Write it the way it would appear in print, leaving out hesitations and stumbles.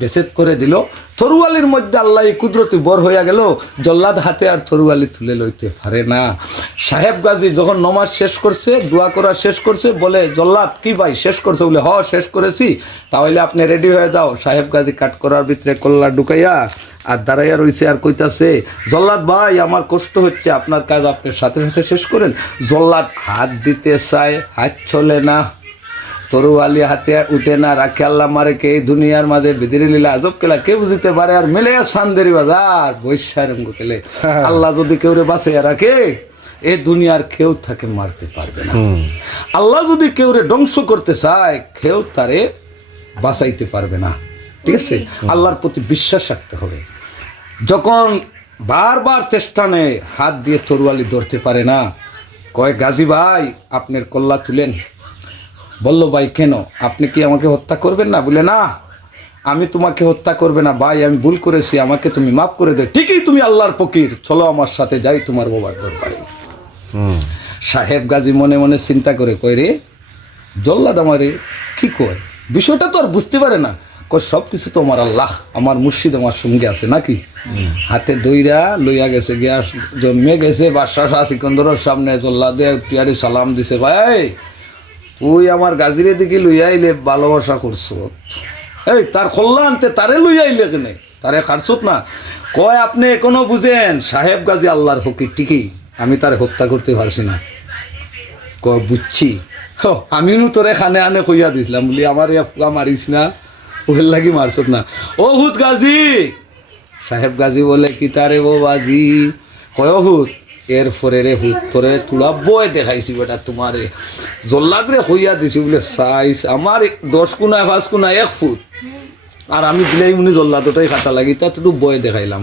বেসেদ করে দিল। তরুয়ালির মধ্যে আল্লাহ কুদরতি বর হইয়া গেল, জল্লাদ হাতে আর তরুয়ালি তুলে লইতে পারে না। সাহেব গাজী যখন নমাজ শেষ করছে, দোয়া করা শেষ করছে, বলে জল্লাদ কি ভাই শেষ করছে? বলে শেষ করেছি, তাহলে আপনি রেডি হয়ে যাও। সাহেব গাজী কাট করার ভিতরে কল্লা ঢুকাইয়া আর দাঁড়াইয়া রয়েছে আর কইতাছে, জল্লাদ ভাই আমার কষ্ট হচ্ছে, আপনার কাজ আপনি সাথে সাথে শেষ করেন। জল্লাদ হাত দিতে চায়, হাত চলে না, তরুয়ালি হাতে উঠে না, রাখে আল্লাহ মারে কে দুনিয়ার মাঝে বিদিরে লীলা আজব কেলা কে বুঝতে পারে। আর মেলে সান্দেরি বাজার বৈশারঙ্গ কেলে আল্লাহ যদি কেউ রে বাঁচে রাখে, এ দুনিয়ার কেউ তাকে মারতে পারবে না। আল্লাহ যদি কেউ রে ধ্বংস করতে চায়, কেউ তারে বাঁচাইতে পারবে না। ঠিক আছে, আল্লাহর প্রতি বিশ্বাস রাখতে হবে। যখন বারবার চেষ্টা নেয়, হাত দিয়ে তরুয়ালি ধরতে পারে না, কয় গাজী ভাই আপনার কল্লা তুলেন। বললো ভাই কেন, আপনি কি আমাকে হত্যা করবেন না? বলে না, আমি তোমাকে হত্যা করবে না ভাই, আমি ভুল করেছি, আমাকে তুমি মাফ করে দে। ঠিকই তুমি আল্লাহর ফকির, চলো আমার সাথে যাই তোমার বাবার দরবারে। সাহেব গাজী মনে মনে চিন্তা করে কয় রে জল্লাদ আমারে কি কয়, বিষয়টা তো আর বুঝতে পারে না। কয় সব কিছু তো আমার আল্লাহ, আমার মুর্শিদ আমার সঙ্গে আছে নাকি। হাতে দইরা লইয়া গেছে, গিয়া জমে গেছে বাদশাহ শাহ সিকন্দরের সামনে। জল্লাদে টিয়ারি সালাম দিছে, ভাই তুই আমার গাজীরে দিকে লইয়া আইলে ভালোবাসা করছো, এই তার কল্যাণতে তারে লইয়া আইলে কেনে, তারে খাটছত না। কয় আপনি এখনো বুঝেন সাহেব গাজী আল্লাহর ফকির, ঠিকই আমি তারে হত্যা করতে পারছি না। কয় বুঝছি, আমিও তোরে খানে আনে কইয়া দিছিলাম বলি আমার ইয়া ফুকা মারিস না, ওর লাগি মারছত না। ও হুদ গাজী। সাহেব গাজী বলে কি তারে ও বাজি। কয় হুদ, এরপরে রে হুদ তোরে তুলা বয় দেখাইছি বেটা, তোমারে জল্লাদ রে হইয়া দিছি বলে সাইজ আমার 10 কোনা 5 কোনা 1 ফুট, আর আমি দিলাই মনে জল্লাদটাই খাতা লাগি, তা একটু বয় দেখাইলাম।